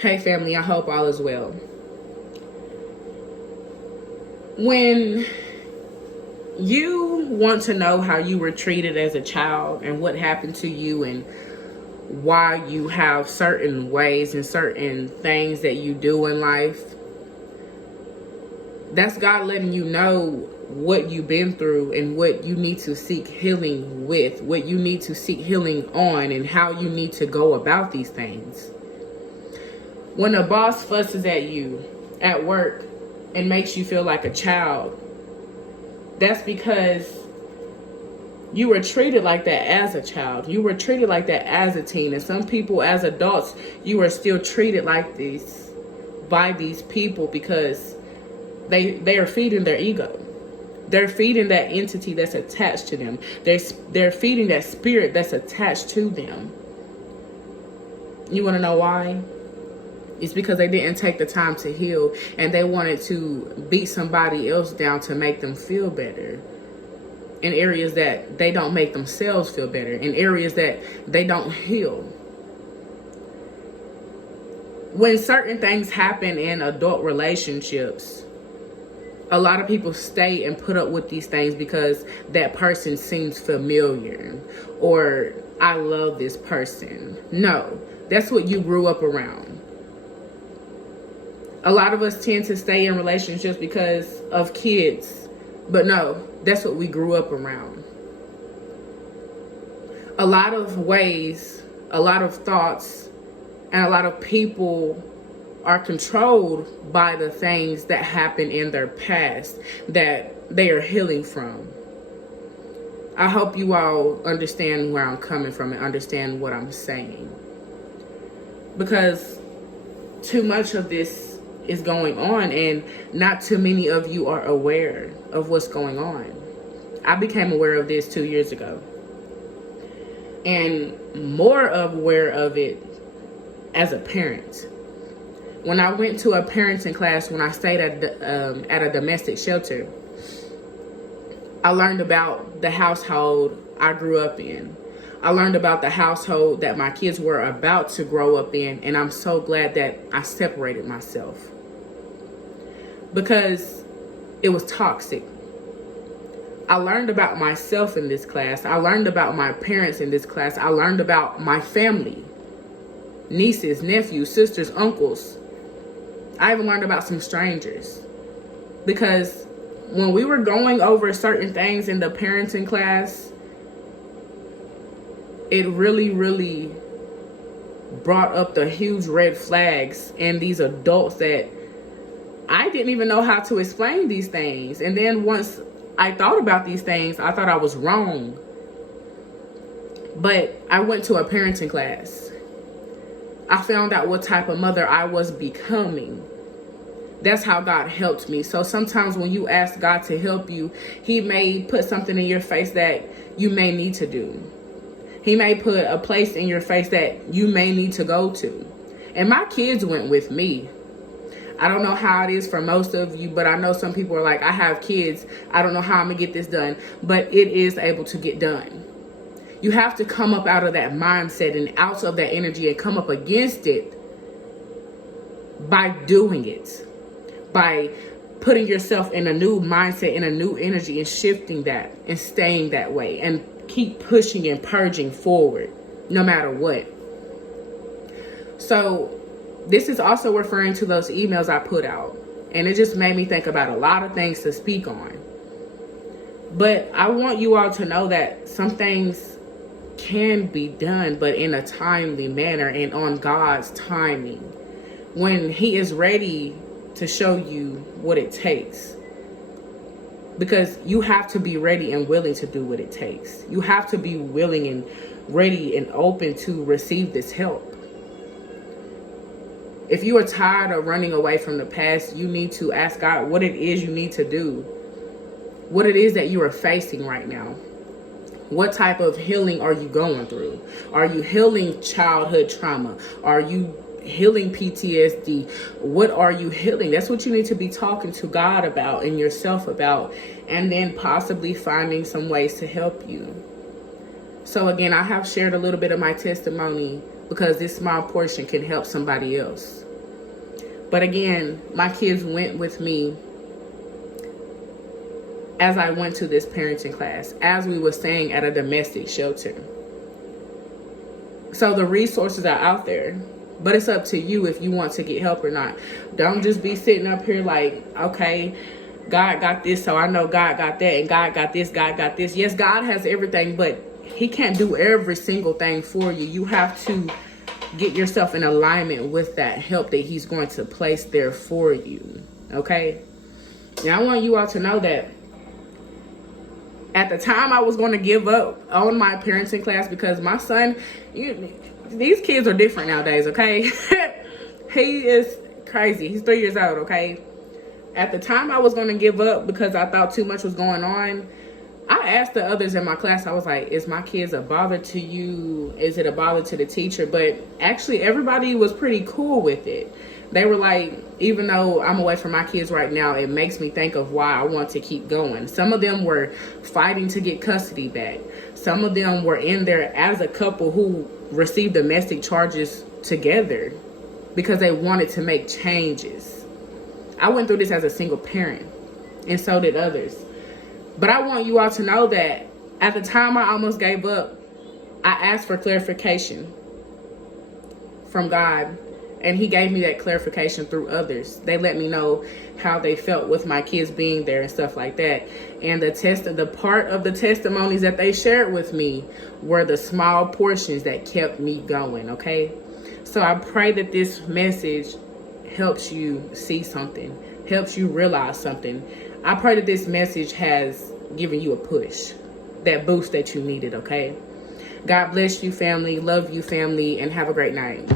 Hey family, I hope all is well. When you want to know how you were treated as a child and what happened to you and why you have certain ways and certain things that you do in life, that's God letting you know what you've been through and what you need to seek healing with, what you need to seek healing on, and how you need to go about these things. When a boss fusses at you at work and makes you feel like a child, that's because you were treated like that as a child. You were treated like that as a teen. And some people as adults, you are still treated like this by these people because they are feeding their ego. They're feeding that entity that's attached to them. They're feeding that spirit that's attached to them. You want to know why? It's because they didn't take the time to heal, and they wanted to beat somebody else down to make them feel better in areas that they don't make themselves feel better, in areas that they don't heal. When certain things happen in adult relationships, a lot of people stay and put up with these things because that person seems familiar, or I love this person. No, that's what you grew up around. A lot of us tend to stay in relationships because of kids, but no, that's what we grew up around. A lot of ways, a lot of thoughts, and a lot of people are controlled by the things that happen in their past that they are healing from. I hope you all understand where I'm coming from and understand what I'm saying, because too much of this is going on and not too many of you are aware of what's going on. I became aware of this 2 years ago, and more aware of it as a parent. When I went to a parenting class, when I stayed at a domestic shelter, I learned about the household I grew up in. I learned about the household that my kids were about to grow up in, and I'm so glad that I separated myself because it was toxic. I learned about myself in this class. I learned about my parents in this class. I learned about my family, nieces, nephews, sisters, uncles. I even learned about some strangers, because when we were going over certain things in the parenting class, it really brought up the huge red flags in these adults that I didn't even know how to explain these things. And then once I thought about these things, I thought I was wrong. But I went to a parenting class. I found out what type of mother I was becoming. That's how God helped me. So sometimes when you ask God to help you, He may put something in your face that you may need to do. He may put a place in your face that you may need to go to. And my kids went with me. I don't know how it is for most of you, but I know some people are like, I have kids, I don't know how I'm gonna get this done. But it is able to get done. You have to come up out of that mindset and out of that energy and come up against it by doing it. By putting yourself in a new mindset, in a new energy, and shifting that and staying that way, and keep pushing and purging forward no matter what. So this is also referring to those emails I put out, and it just made me think about a lot of things to speak on. But I want you all to know that some things can be done, but in a timely manner and on God's timing, when He is ready to show you what it takes. Because you have to be ready and willing to do what it takes. You have to be willing and ready and open to receive this help. If you are tired of running away from the past, you need to ask God what it is you need to do. What it is that you are facing right now. What type of healing are you going through? Are you healing childhood trauma? Are you healing PTSD? What are you healing? That's what you need to be talking to God about and yourself about, and then possibly finding some ways to help you. So again, I have shared a little bit of my testimony because this small portion can help somebody else. But again, my kids went with me as I went to this parenting class, as we were staying at a domestic shelter. So the resources are out there, but it's up to you if you want to get help or not. Don't just be sitting up here like, okay, God got this, so I know God got that, and God got this, God got this. Yes, God has everything, but he can't do every single thing for you. You have to get yourself in alignment with that help that he's going to place there for you, okay? Now, I want you all to know that at the time I was going to give up on my parenting class because my son, these kids are different nowadays, okay? He is crazy. He's 3 years old, okay? At the time I was going to give up because I thought too much was going on. I asked the others in my class, I was like, is my kids a bother to you? Is it a bother to the teacher? But actually everybody was pretty cool with it. They were like, even though I'm away from my kids right now, it makes me think of why I want to keep going. Some of them were fighting to get custody back. Some of them were in there as a couple who received domestic charges together because they wanted to make changes. I went through this as a single parent, and so did others. But I want you all to know that at the time I almost gave up, I asked for clarification from God. And he gave me that clarification through others. They let me know how they felt with my kids being there and stuff like that. And the part of the testimonies that they shared with me were the small portions that kept me going, okay? So I pray that this message helps you see something, helps you realize something. I pray that this message has given you a push, that boost that you needed, okay? God bless you, family. Love you, family, and have a great night.